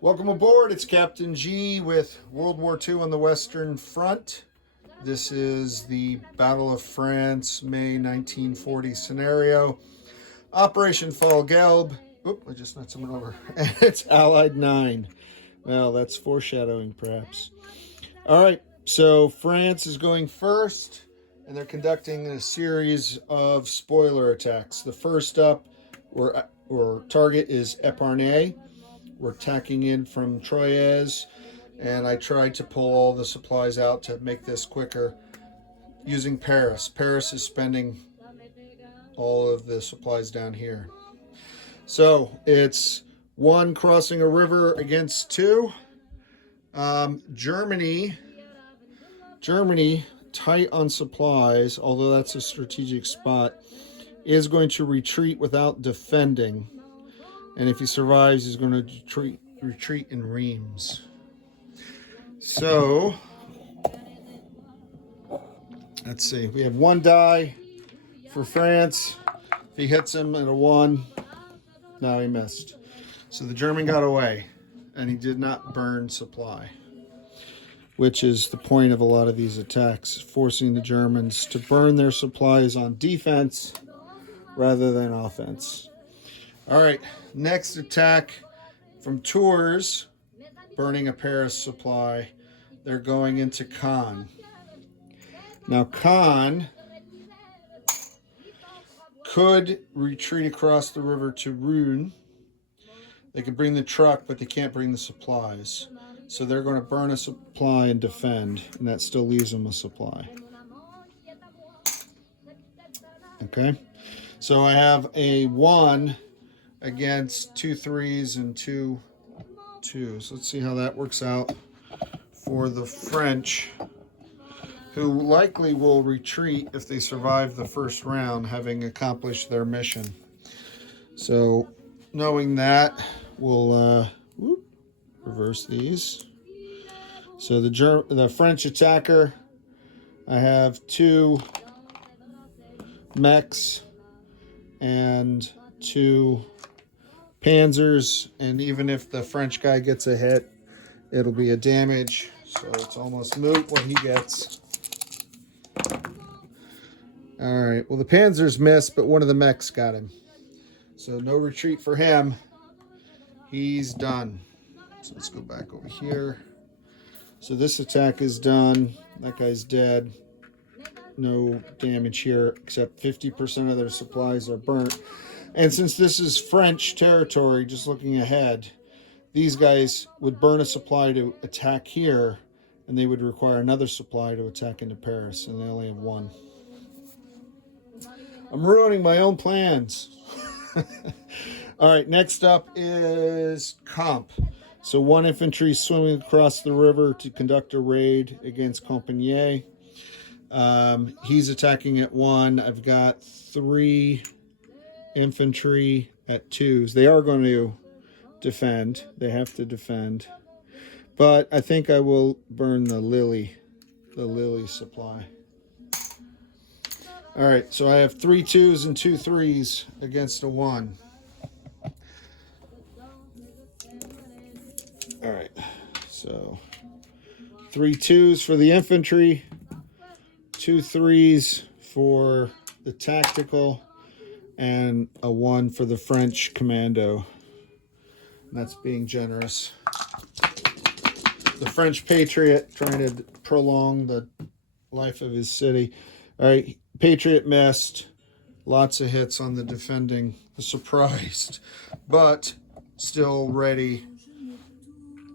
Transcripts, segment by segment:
Welcome aboard. It's Captain G with World War II on the Western Front. This is the Battle of France, May 1940 scenario. Operation Fall Gelb. Oop, I just knocked someone over. And it's Allied 9. Well, that's foreshadowing, perhaps. All right, so France is going first, and they're conducting a series of spoiler attacks. The first up, or target, is Epernay. We're tacking in from Troyes, and I tried to pull all the supplies out to make this quicker using Paris. Paris is spending all of the supplies down here. So it's one crossing a river against two. Germany, tight on supplies, although that's a strategic spot, is going to retreat without defending. And if he survives, he's going to retreat in reams. So, let's see. We have one die for France. If he hits him at a 1, no, he missed. So the German got away, and he did not burn supply, which is the point of a lot of these attacks, forcing the Germans to burn their supplies on defense rather than offense. All right, next attack from Tours, burning a Paris supply. They're going into Caen. Now, Caen could retreat across the river to Rouen. They could bring the truck, but they can't bring the supplies. So they're going to burn a supply and defend, and that still leaves them a supply. Okay, so I have a 1 against 2 3s and 2 2s. Let's see how that works out for the French, who likely will retreat if they survive the first round, having accomplished their mission. So knowing that, we'll reverse these. So the French attacker, I have 2 mechs and 2 panzers, and even if the French guy gets a hit, it'll be a damage, so it's almost moot what he gets. All right, well, the panzers missed, but one of the mechs got him, so no retreat for him. He's done. So let's go back over here. So this attack is done. That guy's dead. No damage here, except 50% of their supplies are burnt. And since this is French territory, just looking ahead, these guys would burn a supply to attack here, and they would require another supply to attack into Paris, and they only have 1. I'm ruining my own plans. All right, next up is Comp. So 1 infantry swimming across the river to conduct a raid against Compagnie. He's attacking at 1. I've got 3 infantry at 2s. They are going to defend. They have to defend. But I think I will burn the Lily supply. All right, so I have 3 2s and 2 3s against a 1. All right, so 3 2s for the infantry, 2 3s for the tactical, and a 1 for the French commando. And that's being generous. The French patriot trying to prolong the life of his city. All right, patriot missed. Lots of hits on the defending, the surprised, but still ready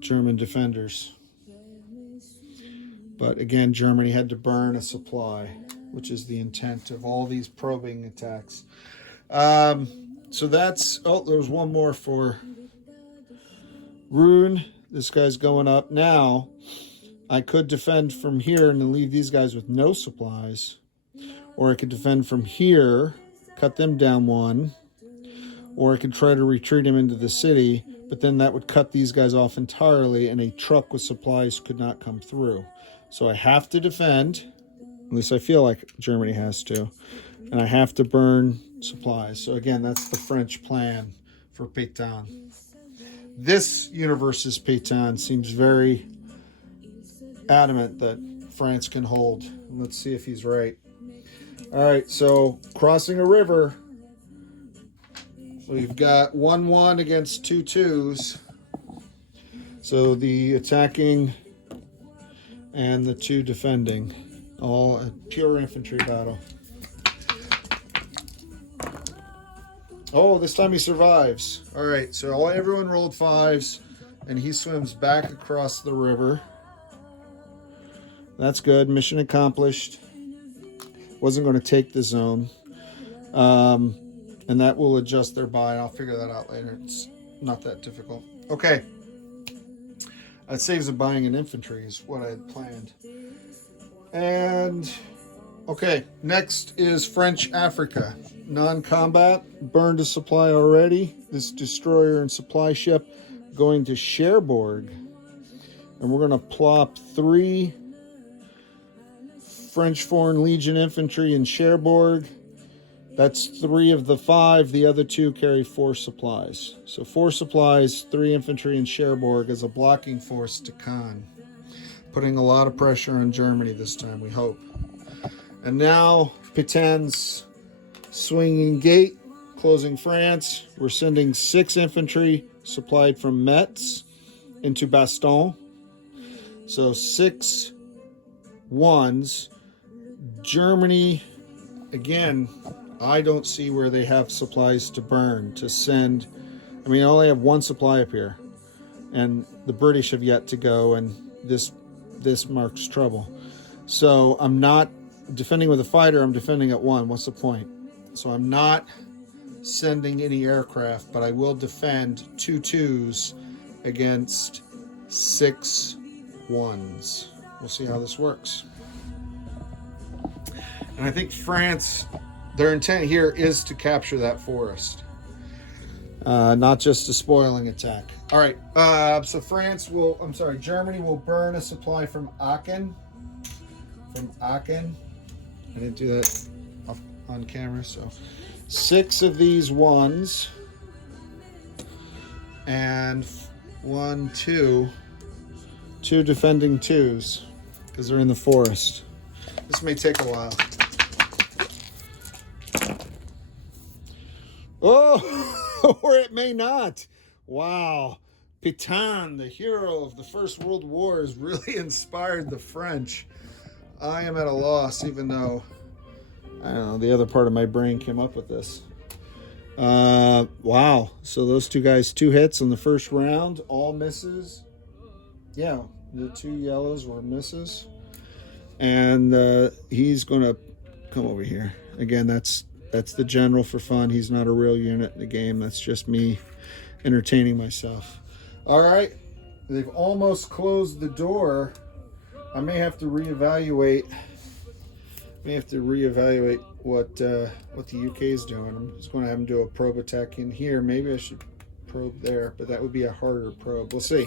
German defenders. But again, Germany had to burn a supply, which is the intent of all these probing attacks. So that's, there's one more for Rouen. This guy's going up. Now, I could defend from here and then leave these guys with no supplies. Or I could defend from here, cut them down 1. Or I could try to retreat them into the city, but then that would cut these guys off entirely, and a truck with supplies could not come through. So I have to defend, at least I feel like Germany has to, and I have to burn supplies. So again, that's the French plan for Pétain. This universe's Pétain seems very adamant that France can hold. Let's see if he's right. All right, so crossing a river. We've got 1-1 against 2-2s. So the attacking and the 2 defending. All a pure infantry battle. Oh, this time he survives. All right, so everyone rolled 5s, and he swims back across the river. That's good. Mission accomplished. Wasn't going to take the zone. And that will adjust their bind. I'll figure that out later. It's not that difficult. Okay. That saves of buying an infantry is what I had planned. And, okay, next is French Africa. Non-combat, burned a supply already. This destroyer and supply ship going to Cherbourg. And we're going to plop 3 French Foreign Legion infantry in Cherbourg. That's 3 of the 5. The other 2 carry 4 supplies. So 4 supplies, 3 infantry in Cherbourg as a blocking force to Caen. Putting a lot of pressure on Germany this time, we hope. And now Petain's swinging gate, closing France. We're sending 6 infantry supplied from Metz into Bastogne. So 6 1s. Germany, again, I don't see where they have supplies to burn, to send. I mean, I only have 1 supply up here. And the British have yet to go, and this marks trouble. So I'm not defending with a fighter, I'm defending at 1. What's the point? So I'm not sending any aircraft, but I will defend 2 2s against 6 1s. We'll see how this works. And I think France, their intent here is to capture that forest. Not just a spoiling attack. All right, so Germany will burn a supply from Aachen. I didn't do that on camera, so 6 of these 1s. And 1, 2. 2 defending 2s, because they're in the forest. This may take a while. Oh, or it may not. Wow. Pétain, the hero of the First World War, has really inspired the French. I am at a loss, even though, I don't know, the other part of my brain came up with this. Wow. So those 2 guys, 2 hits in the first round, all misses. Yeah, the 2 yellows were misses. And he's going to come over here. Again, that's the general for fun. He's not a real unit in the game. That's just me entertaining myself. All right. They've almost closed the door. I may have to reevaluate. What the UK is doing. I'm just going to have them do a probe attack in here. Maybe I should probe there, but that would be a harder probe. We'll see.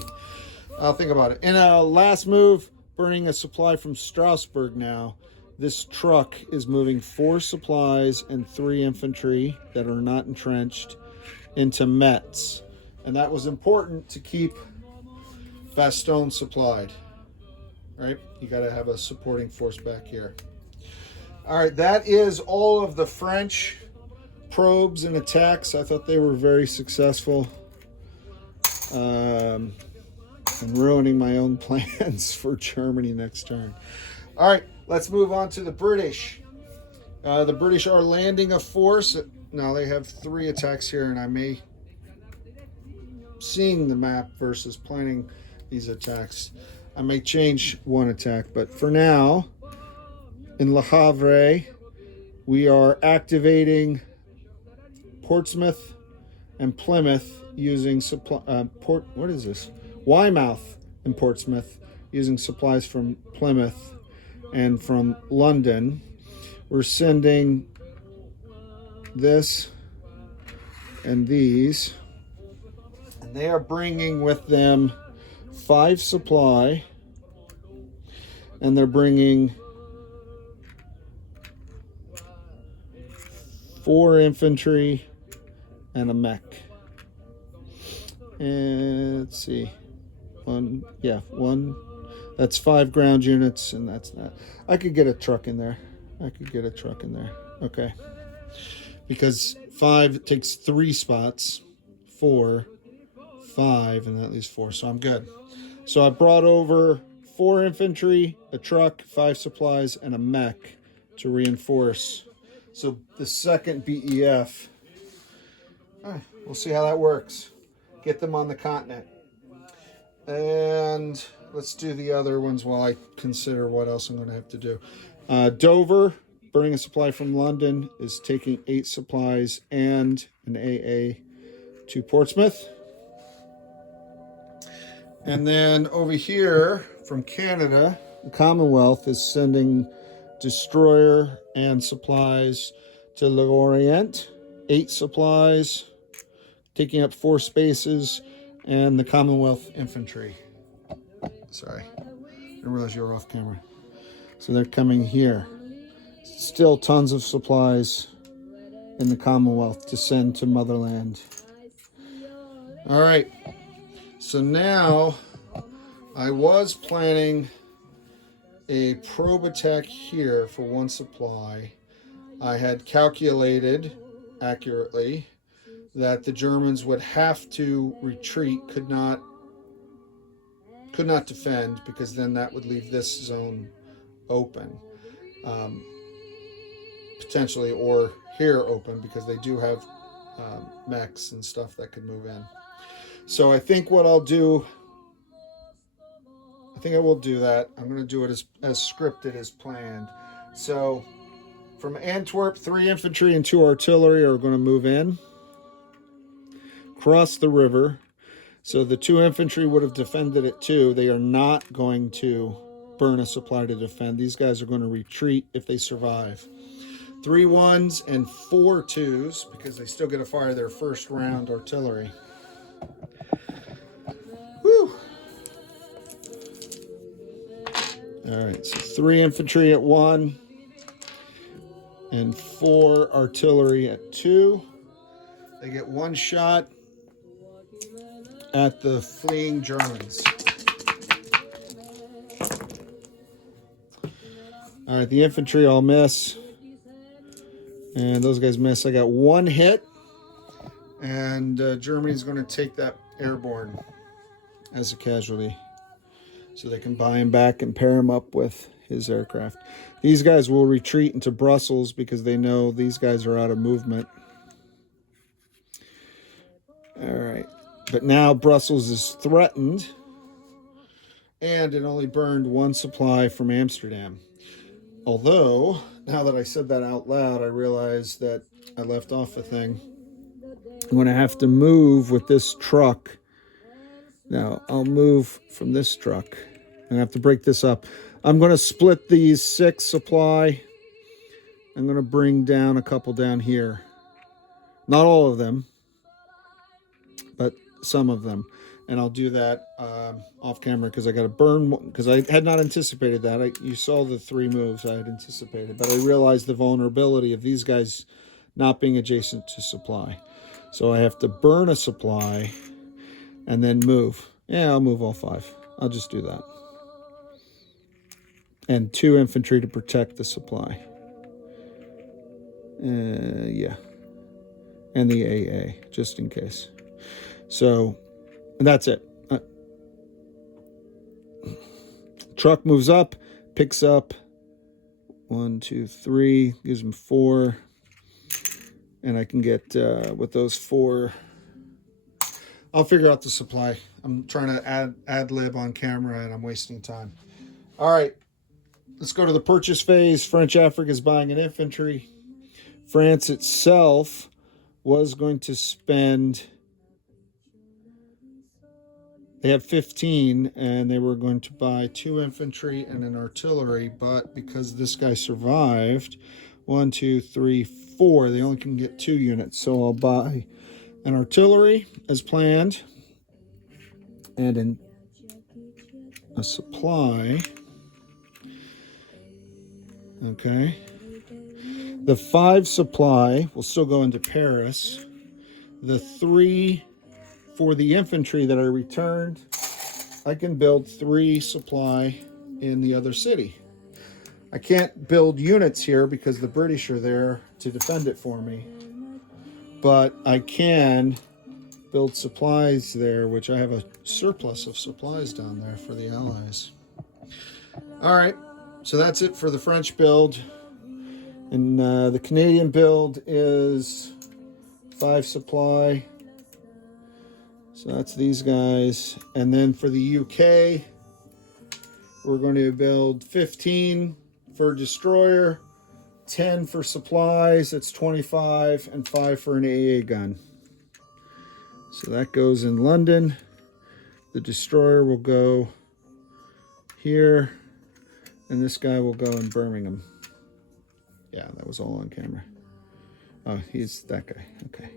I'll think about it. In a last move, burning a supply from Strasbourg now. This truck is moving 4 supplies and 3 infantry that are not entrenched into Metz. And that was important to keep Bastogne supplied. Right? You got to have a supporting force back here. All right, that is all of the French probes and attacks. I thought they were very successful. And ruining my own plans for Germany next turn. All right, let's move on to the British. The British are landing a force. Now they have 3 attacks here, and I may, seeing the map versus planning these attacks, I may change 1 attack. But for now, in Le Havre, we are activating Portsmouth and Plymouth using Weymouth and Portsmouth using supplies from Plymouth and from London. We're sending this and these, and they are bringing with them 5 supply, and they're bringing 4 infantry and a mech. And let's see. One, yeah, one. That's 5 ground units, and that's that. I could get a truck in there. I could get a truck in there. Okay. Because 5 takes 3 spots. 4, 5, and that leaves 4. So I'm good. So I brought over 4 infantry, a truck, 5 supplies, and a mech to reinforce. So the second BEF, we'll see how that works. Get them on the continent. And let's do the other ones while I consider what else I'm going to have to do. Dover, burning a supply from London, is taking 8 supplies and an AA to Portsmouth. And then over here from Canada, the Commonwealth is sending destroyer and supplies to L'Orient. 8 supplies, taking up 4 spaces, and the Commonwealth infantry. Sorry, I didn't realize you were off camera. So they're coming here. Still tons of supplies in the Commonwealth to send to Motherland. All right, so now I was planning a probe attack here for 1 supply. I had calculated accurately that the Germans would have to retreat, could not defend, because then that would leave this zone open, potentially, or here open, because they do have mechs and stuff that could move in. So I think what I'll do, I think I will do that. I'm going to do it as scripted as planned. So from Antwerp, 3 infantry and 2 artillery are going to move in, cross the river. So the 2 infantry would have defended it too. They are not going to burn a supply to defend. These guys are going to retreat if they survive. 3 1s and 4 2s, because they still get to fire their first round artillery. Whew. All right, so 3 infantry at 1 and 4 artillery at 2. They get 1 shot at the fleeing Germans. All right, the infantry all miss. And those guys miss. I got 1 hit. And Germany's going to take that airborne as a casualty, so they can buy him back and pair him up with his aircraft. These guys will retreat into Brussels because they know these guys are out of movement. All right. But now Brussels is threatened, and it only burned 1 supply from Amsterdam. Although, now that I said that out loud, I realized that I left off a thing. I'm going to have to move with this truck. Now, I'll move from this truck. I'm going to have to break this up. I'm going to split these 6 supply. I'm going to bring down a couple down here. Not all of them, but some of them. And I'll do that off camera, because I got to burn one, because I had not anticipated that. You saw the 3 moves I had anticipated, but I realized the vulnerability of these guys not being adjacent to supply. So I have to burn a supply and then move. Yeah, I'll move all 5. I'll just do that. And 2 infantry to protect the supply. Yeah. And the AA, just in case. So, and that's it. Truck moves up, picks up 1, 2, 3, gives them 4. And I can get, with those 4, I'll figure out the supply. I'm trying to ad lib on camera, and I'm wasting time. All right, let's go to the purchase phase. French Africa is buying an infantry. France itself was going to spend, they have 15, and they were going to buy 2 infantry and an artillery, but because this guy survived, 1, 2, 3, 4, they only can get 2 units. So I'll buy an artillery as planned, and a supply. Okay. The 5 supply will still go into Paris. The 3 for the infantry that I returned, I can build 3 supply in the other city. I can't build units here because the British are there to defend it for me. But I can build supplies there, which I have a surplus of supplies down there for the Allies. All right, so that's it for the French build. And the Canadian build is 5 supply. So that's these guys. And then for the UK, we're going to build 15 for destroyer, 10 for supplies, that's 25, and 5 for an AA gun. So that goes in London. The destroyer will go here, and this guy will go in Birmingham. Yeah, that was all on camera. Oh, he's that guy. Okay.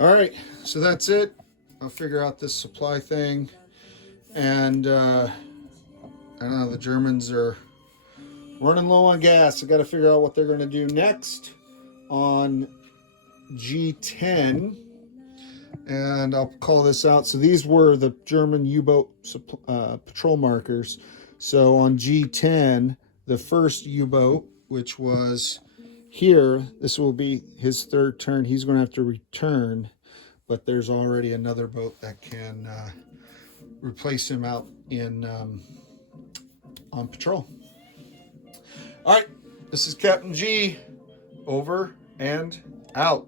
All right, so that's it. I'll figure out this supply thing. And I don't know, the Germans are running low on gas. I got to figure out what they're going to do next on G10. And I'll call this out. So these were the German U-boat patrol markers. So on G10, the first U-boat, which was here, this will be his 3rd turn. He's going to have to return, but there's already another boat that can replace him out in on patrol. All right, this is Captain G, over and out.